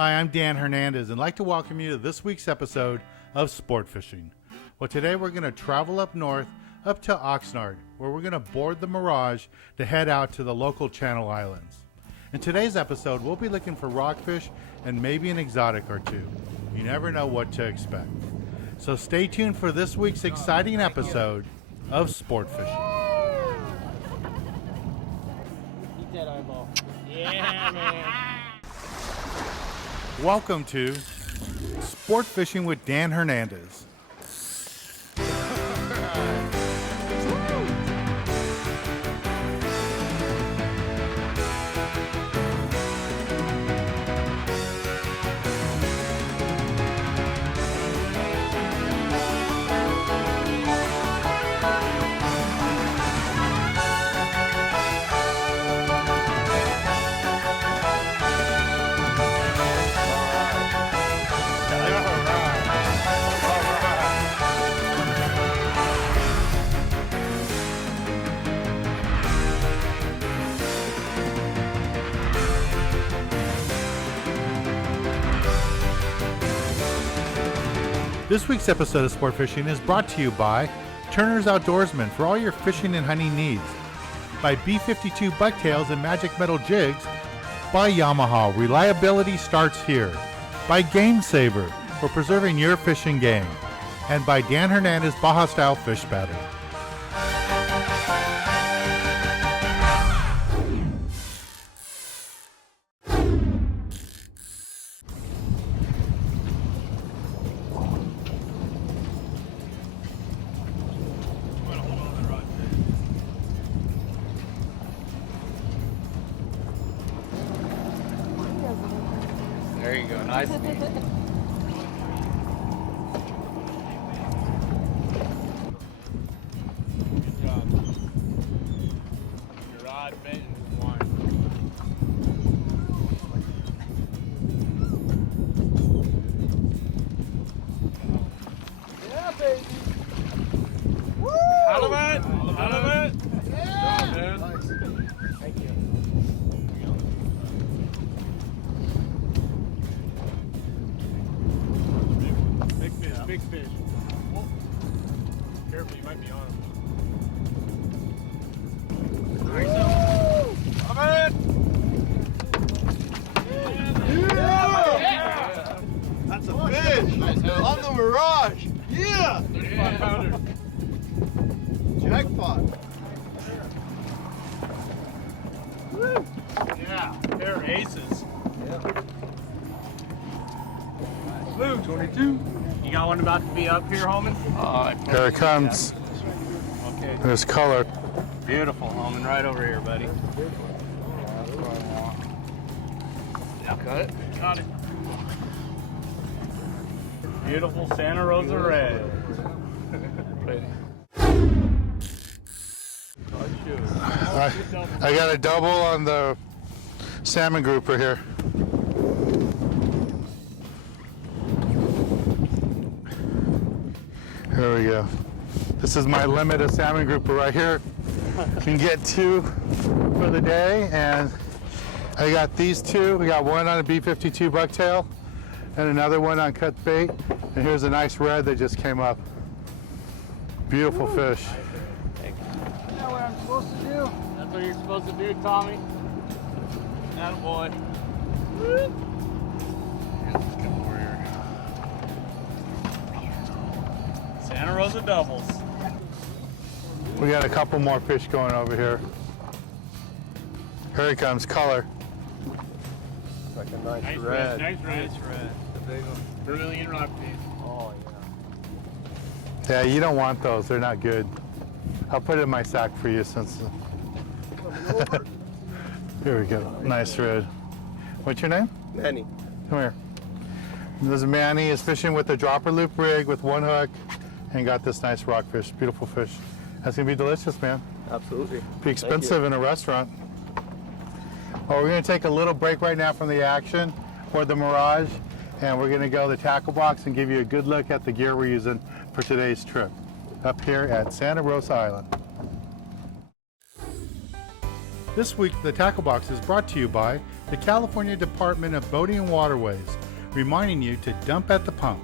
Hi, I'm Dan Hernandez and I'd like to welcome you to this week's episode of Sport Fishing. Well, today we're going to travel up north, up to Oxnard, where we're going to board the Mirage to head out to the local Channel Islands. In today's episode, we'll be looking for rockfish and maybe an exotic or two. You never know what to expect. So stay tuned for this week's exciting episode of Sport Fishing. Eat that eyeball. Yeah, man. Welcome to Sport Fishing with Dan Hernandez. This week's episode of Sport Fishing is brought to you by Turner's Outdoorsman for all your fishing and hunting needs, by B52 Bucktails and Magic Metal Jigs, by Yamaha, reliability starts here, by Game Saver for preserving your fishing game, and by Dan Hernandez Baja Style Fish Batter. There you go. Nice. Good job. Your rod bent and one. Yeah, baby. Woo! Out of it! Out of it! Yeah! Good job, dude. Thank you. Big fish. Oh. Careful, you might be on him. Love it! Yeah! That's a fish! Nice on the Mirage! Yeah! 35-pounder. Jackpot! Woo! Yeah, they're aces. Yeah. Blue 22. You got one about to be up here, Holman? Here it comes. Okay. There's color. Beautiful, Holman. Right over here, buddy. Now cut it. Got it. Beautiful Santa Rosa red. I got a double on the salmon grouper here. There we go. This is my limit of salmon grouper right here. Can get 2 for the day, and I got these 2. We got one on a B52 bucktail and another one on cut bait. And here's a nice red that just came up. Beautiful fish. You know what I'm supposed to do? That's what you're supposed to do, Tommy. Attaboy. Woo! Let's come over here. Santa Rosa doubles. We got a couple more fish going over here. Here he comes, color. It's like a nice Nice red. Nice red. The big one. Brilliant rockfish. Oh, Yeah, you don't want those. They're not good. I'll put it in my sack for you since. Here we go. Nice red. What's your name? yeah. Manny. Come here. This Manny is fishing with a dropper loop rig with one hook and got this nice rockfish. Beautiful fish. That's gonna be delicious, man. Absolutely. Be expensive in a restaurant. Well, we're gonna take a little break right now from the action for the Mirage, and we're gonna go to the tackle box and give you a good look at the gear we're using for today's trip up here at Santa Rosa Island. This week, the Tackle Box is brought to you by the California Department of Boating and Waterways, reminding you to dump at the pump.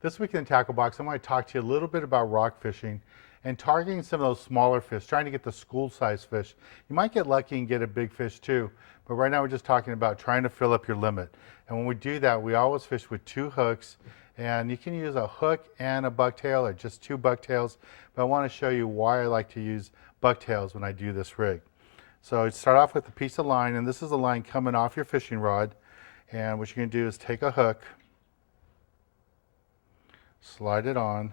This week in the Tackle Box, I want to talk to you a little bit about rock fishing and targeting some of those smaller fish, trying to get the school-sized fish. You might get lucky and get a big fish too, but right now we're just talking about trying to fill up your limit. And when we do that, we always fish with 2 hooks, and you can use a hook and a bucktail or just 2 bucktails, but I want to show you why I like to use bucktails when I do this rig. So I'd start off with a piece of line, and this is a line coming off your fishing rod, and what you're going to do is take a hook, slide it on,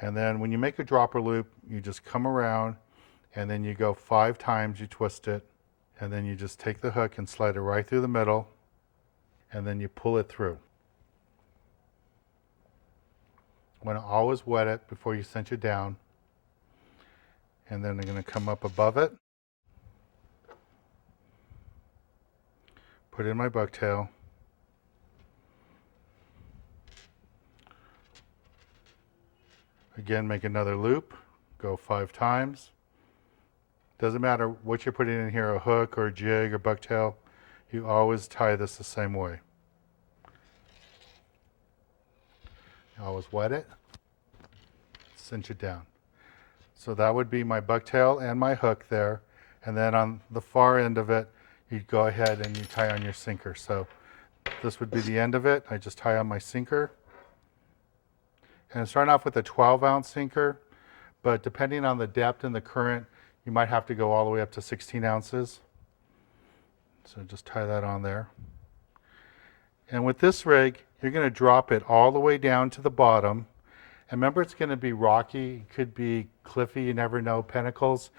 and then when you make a dropper loop, you just come around and then you go 5 times, you twist it, and then you just take the hook and slide it right through the middle, and then you pull it through. You want to always wet it before you cinch it down, and then I'm going to come up above it, put in my bucktail, again make another loop, go 5 times. Doesn't matter what you're putting in here, a hook or a jig or bucktail, you always tie this the same way. You always wet it, cinch it down. So that would be my bucktail and my hook there, and then on the far end of it, you go ahead and you tie on your sinker. So this would be the end of it. I just tie on my sinker. And I'm starting off with a 12-ounce sinker, but depending on the depth and the current, you might have to go all the way up to 16 ounces. So just tie that on there. And with this rig, you're going to drop it all the way down to the bottom. And remember, it's going to be rocky. It could be cliffy. You never know, pinnacles.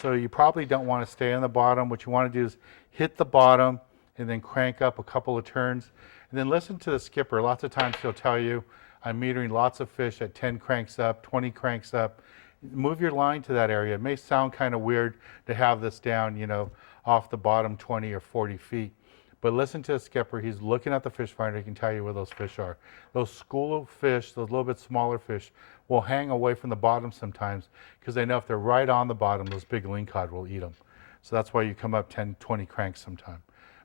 So you probably don't want to stay on the bottom. What you want to do is hit the bottom and then crank up a couple of turns. And then listen to the skipper. Lots of times he'll tell you, I'm metering lots of fish at 10 cranks up, 20 cranks up. Move your line to that area. It may sound kind of weird to have this down, you know, off the bottom 20 or 40 feet. But listen to the skipper. He's looking at the fish finder. He can tell you where those fish are. Those school of fish, those little bit smaller fish, will hang away from the bottom sometimes because they know if they're right on the bottom, those big lingcod will eat them. So that's why you come up 10, 20 cranks sometime.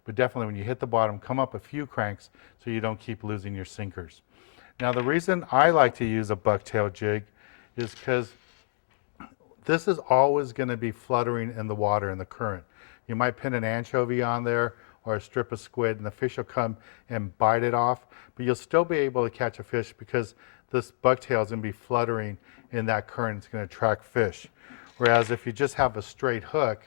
But definitely when you hit the bottom, come up a few cranks so you don't keep losing your sinkers. Now the reason I like to use a bucktail jig is because this is always going to be fluttering in the water in the current. You might pin an anchovy on there or a strip of squid and the fish will come and bite it off, but you'll still be able to catch a fish because this bucktail is going to be fluttering in that current. It's going to attract fish. Whereas if you just have a straight hook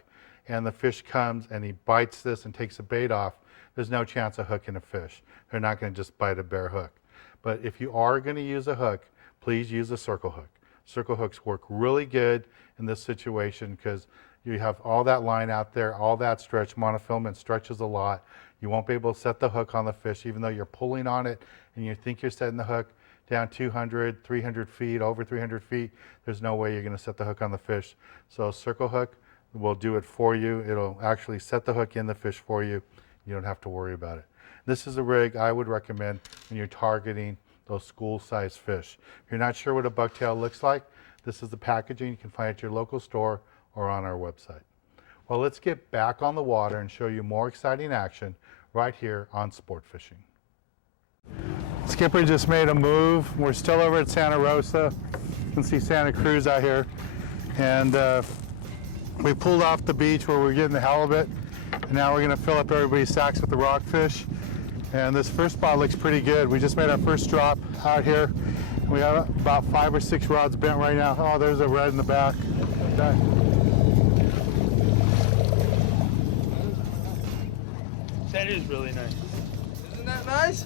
and the fish comes and he bites this and takes the bait off, there's no chance of hooking a fish. They're not going to just bite a bare hook. But if you are going to use a hook, please use a circle hook. Circle hooks work really good in this situation because you have all that line out there, all that stretch. Monofilament stretches a lot. You won't be able to set the hook on the fish even though you're pulling on it and you think you're setting the hook down 200, 300 feet, over 300 feet. There's no way you're going to set the hook on the fish. So a circle hook will do it for you. It'll actually set the hook in the fish for you. You don't have to worry about it. This is a rig I would recommend when you're targeting those school-sized fish. If you're not sure what a bucktail looks like, this is the packaging. You can find it at your local store or on our website. Well, let's get back on the water and show you more exciting action right here on Sport Fishing. Skipper just made a move. We're still over at Santa Rosa. You can see Santa Cruz out here. And we pulled off the beach where we're getting the halibut. And now we're gonna fill up everybody's sacks with the rockfish. And this first spot looks pretty good. We just made our first drop out here. We have about 5 or 6 rods bent right now. Oh, there's a red in the back. Okay. That is really nice. Isn't that nice?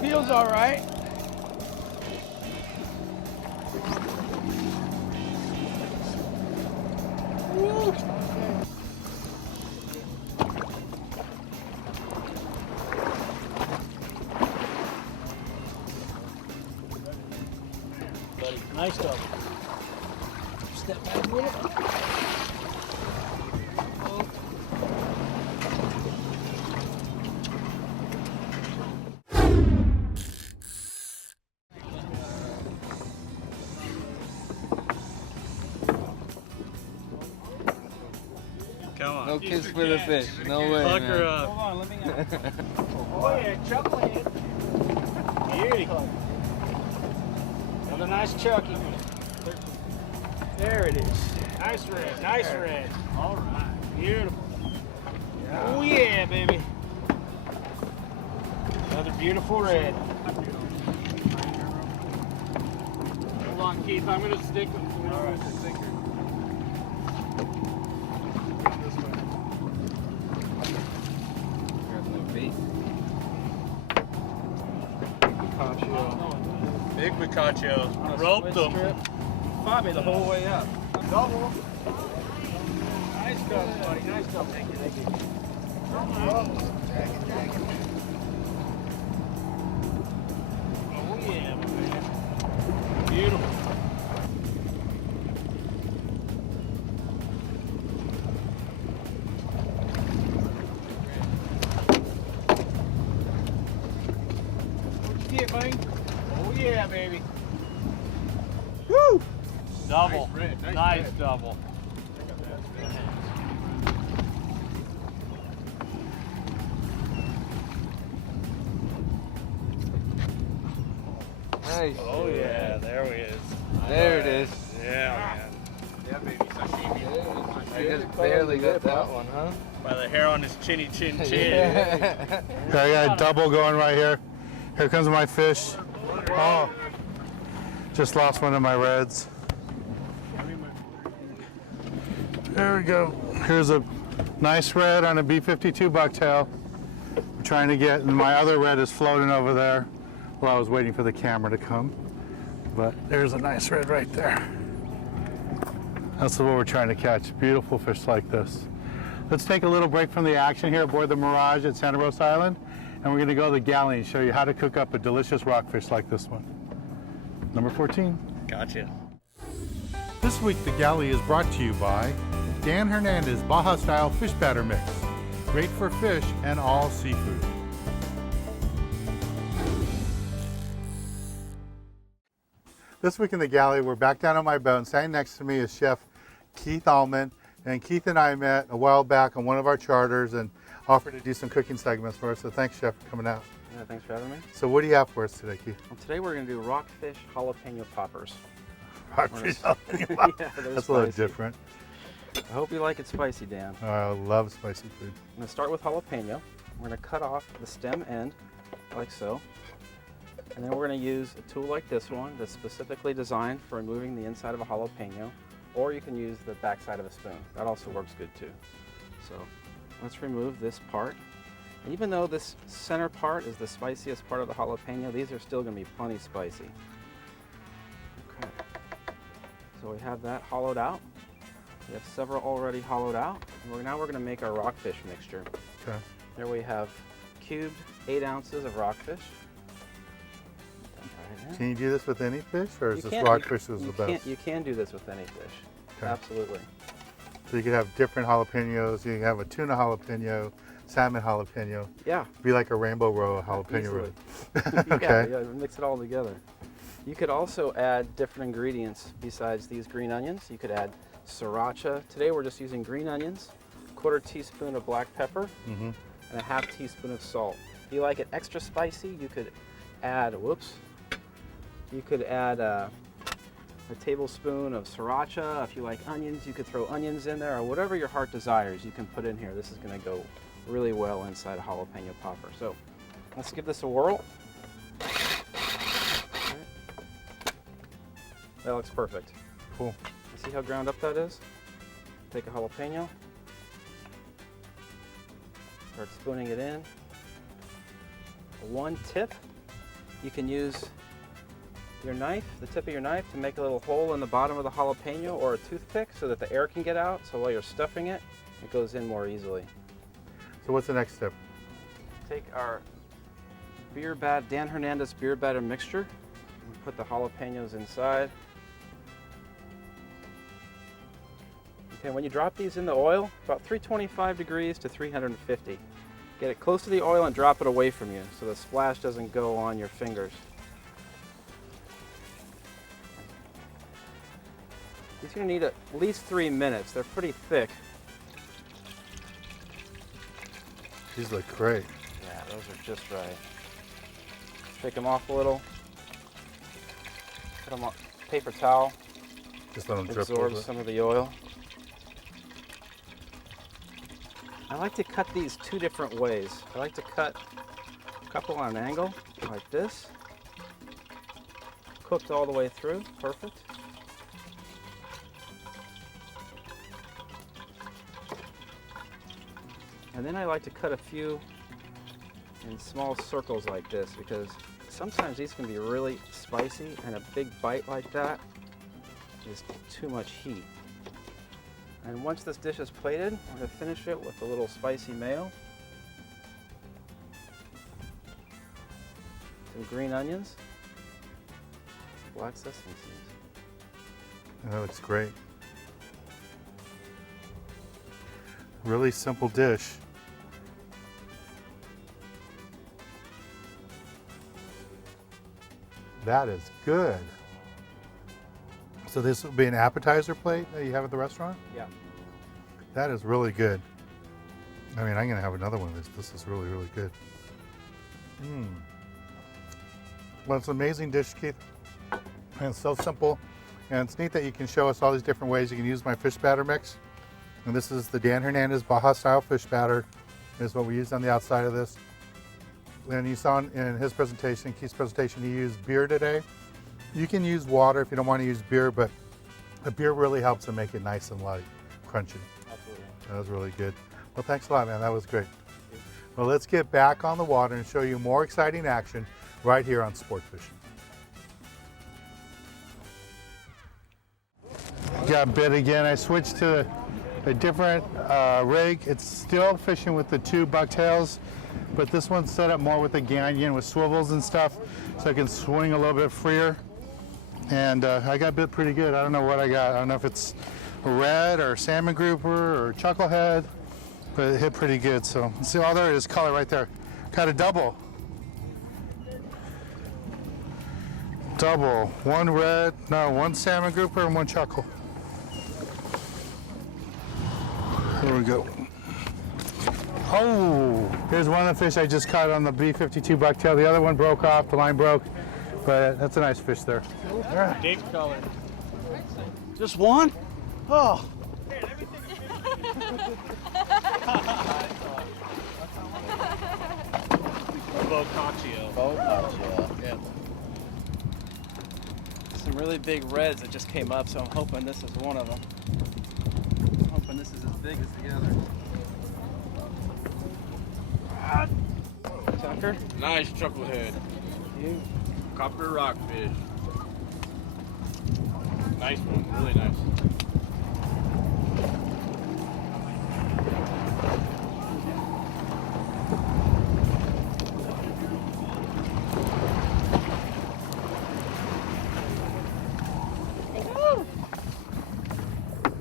Feels all right. Woo. Buddy, nice dog. Step back a minute. No kiss for the fish. No way. Fuck her Man. up. Hold on, let me out. Oh yeah, chucklehead. Beauty. Another nice chucky. There it is. Nice red, nice red. All right. Beautiful. Oh yeah, baby. Another beautiful red. Hold on, Keith. I'm gonna stick them for you. All right, stick her. Grab no bait. Big Picacho. Roped them. Fought me the whole way up. Double. Nice stuff, buddy. Nice stuff. Thank you. Thank you. Oh yeah, my man. Beautiful. What'd you get, buddy? Oh yeah, baby. Woo! Double. Nice double. Nice. Oh yeah, there he is. There it is. Yeah, man. Yeah, baby, sashimi. I just barely got that one, huh? By the hair on his chinny chin chin. Yeah. Okay, I got a double going right here. Here comes my fish. Oh, just lost one of my reds. There we go. Here's a nice red on a B52 bucktail. I'm trying to get, and my other red is floating over there. Well, I was waiting for the camera to come, but there's a nice red right there. That's what we're trying to catch, beautiful fish like this. Let's take a little break from the action here aboard the Mirage at Santa Rosa Island, and we're gonna go to the galley and show you how to cook up a delicious rockfish like this one. Number 14. Gotcha. This week, the galley is brought to you by Dan Hernandez Baja Style Fish Batter Mix. Great for fish and all seafood. This week in the galley, we're back down on my boat, and standing next to me is Chef Keith Allman. And Keith and I met a while back on one of our charters and offered to do some cooking segments for us. So thanks, Chef, for coming out. Yeah, thanks for having me. So what do you have for us today, Keith? Well, today we're going to do rockfish jalapeno poppers. Rockfish. Yeah, they're That's a little spicy. different. I hope you like it spicy, Dan. I love spicy food. I'm going to start with jalapeno. We're going to cut off the stem end, like so. And then we're going to use a tool like this one that's specifically designed for removing the inside of a jalapeno, or you can use the back side of a spoon. That also works good too. So let's remove this part. And even though this center part is the spiciest part of the jalapeno, these are still going to be plenty spicy. Okay. So we have that hollowed out. We have several already hollowed out. And now we're going to make our rockfish mixture. Okay. There we have cubed 8 ounces of rockfish. Can you do this with any fish, or is You this can- rockfish is the best? You can do this with any fish. Okay. Absolutely. So you could have different jalapenos. You can have a tuna jalapeno, salmon jalapeno. Yeah. Be like a rainbow row of jalapeno Easily. root. Okay. Yeah, mix it all together. You could also add different ingredients besides these green onions. You could add sriracha. Today we're just using green onions, 1/4 teaspoon of black pepper, Mm-hmm. and a 1/2 teaspoon of salt. If you like it extra spicy, you could add, you could add a tablespoon of sriracha. If you like onions, you could throw onions in there, or whatever your heart desires, you can put in here. This is going to go really well inside a jalapeno popper. So let's give this a whirl. Okay. That looks perfect. Cool. You see how ground up that is? Take a jalapeno, start spooning it in. One tip, you can use your knife, the tip of your knife, to make a little hole in the bottom of the jalapeno, or a toothpick so that the air can get out, so while you're stuffing it, it goes in more easily. So what's the next step? Take our Dan Hernandez beer batter mixture, and put the jalapenos inside. Okay, when you drop these in the oil, about 325 degrees to 350. Get it close to the oil and drop it away from you so the splash doesn't go on your fingers. These are going to need at least 3 minutes. They're pretty thick. These look great. Yeah, those are just right. Take them off a little. Put them on paper towel. Just let them drip a Absorb little bit. some of the oil. I like to cut these two different ways. I like to cut a couple on an angle, like this. Cooked all the way through, perfect. And then I like to cut a few in small circles like this, because sometimes these can be really spicy, and a big bite like that is too much heat. And once this dish is plated, we're going to finish it with a little spicy mayo, some green onions, black sesame seeds. That looks great. Really simple dish. That is good. So this will be an appetizer plate that you have at the restaurant? Yeah. That is really good. I mean, I'm gonna have another one of this. This is really, really good. Well, it's an amazing dish, Keith. And it's so simple. And it's neat that you can show us all these different ways you can use my fish batter mix. And this is the Dan Hernandez Baja style fish batter. This is what we used on the outside of this. And you saw in his presentation, Keith's presentation, he used beer today. You can use water if you don't want to use beer, but the beer really helps to make it nice and light, crunchy. Absolutely. That was really good. Well, thanks a lot, man. That was great. Well, let's get back on the water and show you more exciting action right here on Sport Fishing. Got bit again. I switched to a different rig. It's still fishing with the two bucktails, but this one's set up more with a gangion with swivels and stuff, so I can swing a little bit freer. And I got bit pretty good. I don't know what I got. I don't know if it's a red or salmon grouper or chucklehead, but it hit pretty good. So see, all there is color right there. Got a double. Double. One red, no, one salmon grouper and one chuckle. There we go. Oh, here's one of the fish I just caught on the B52 bucktail. The other one broke off, the line broke, but that's a nice fish there. Deep color. Just one? Oh. Bocaccio. Yeah. Some really big reds that just came up, so I'm hoping this is one of them. I'm hoping this is as big as the other. Tucker? Nice chucklehead. You? Copper rockfish. Nice one, really nice.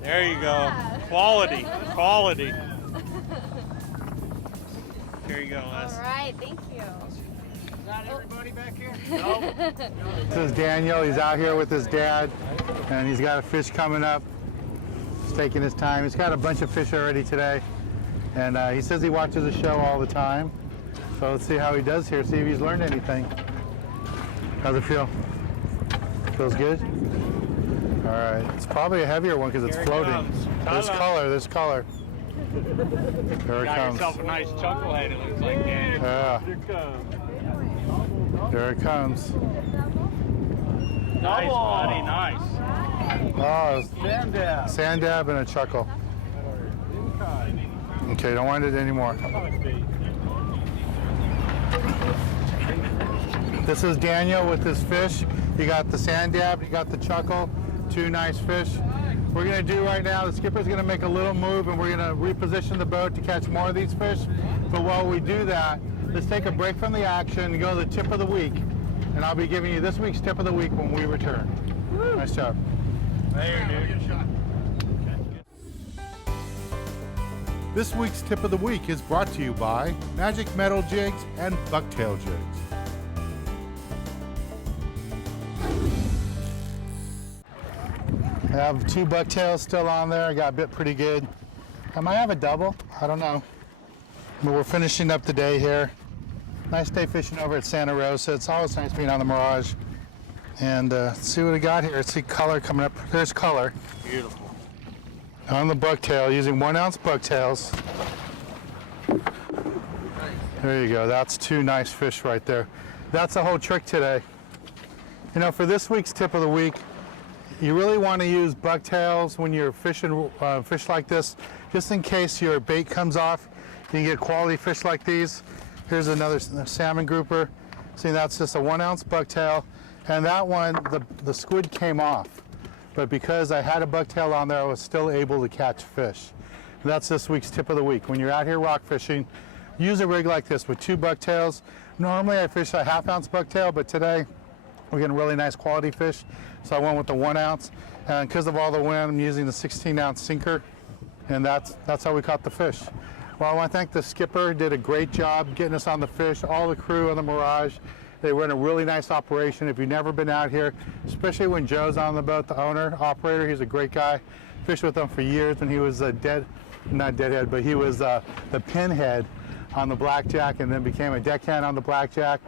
There you go. Quality. Quality. Here you go, Les. All right, thank you. Got everybody back here? This is Daniel. He's out here with his dad, and he's got a fish coming up. He's taking his time. He's got a bunch of fish already today, and he says he watches the show all the time. So let's see how he does here, see if he's learned anything. How's it feel? Feels good? All right. It's probably a heavier one because it's Here it floating. comes. There's Hello. color. There's color. There it Got comes. yourself a nice chucklehead, it looks like, Dan. Yeah. Here it comes. There it comes. Nice, buddy, nice. Oh, Sand dab. sand dab and a chuckle. Okay, don't wind it anymore. This is Daniel with his fish. You got the sand dab, you got the chuckle, two nice fish. We're gonna do right now, the skipper's gonna make a little move and we're gonna reposition the boat to catch more of these fish. But while we do that, let's take a break from the action and go to the tip of the week. And I'll be giving you this week's tip of the week when we return. Woo. Nice job. There, dude. This week's tip of the week is brought to you by Magic Metal Jigs and Bucktail Jigs. I have two bucktails still on there. I got bit pretty good. I might have a double. I don't know. But we're finishing up the day here. Nice day fishing over at Santa Rosa. It's always nice being on the Mirage. And see what we got here. See color coming up. There's color. Beautiful. On the bucktail, using 1 ounce bucktails. There you go. That's 2 nice fish right there. That's the whole trick today. You know, for this week's tip of the week, you really want to use bucktails when you're fishing fish like this, just in case your bait comes off. You can get quality fish like these. Here's another salmon grouper. See, that's just a 1 ounce bucktail. And that one, the squid came off. But because I had a bucktail on there, I was still able to catch fish. And that's this week's tip of the week. When you're out here rock fishing, use a rig like this with 2 bucktails. Normally I fish a 1/2 ounce bucktail, but today we're getting really nice quality fish. So I went with the 1 ounce. And because of all the wind, I'm using the 16 ounce sinker. And that's how we caught the fish. Well, I want to thank the skipper. Did a great job getting us on the fish. All the crew on the Mirage. They run a really nice operation. If you've never been out here, especially when Joe's on the boat, the owner, operator, he's a great guy. Fished with them for years when he was not deadhead, but he was the pinhead on the Blackjack and then became a deckhand on the Blackjack.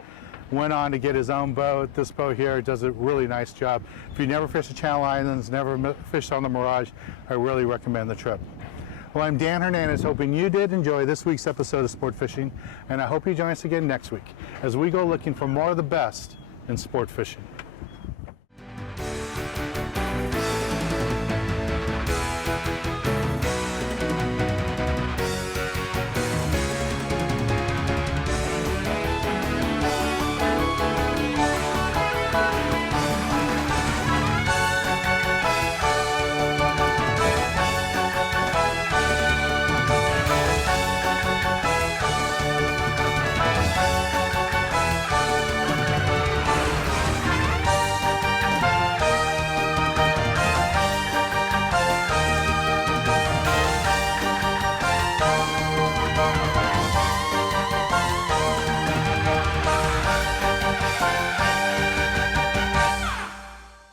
Went on to get his own boat. This boat here does a really nice job. If you never fished the Channel Islands, never fished on the Mirage, I really recommend the trip. Well, I'm Dan Hernandez, hoping you did enjoy this week's episode of Sport Fishing, and I hope you join us again next week as we go looking for more of the best in sport fishing.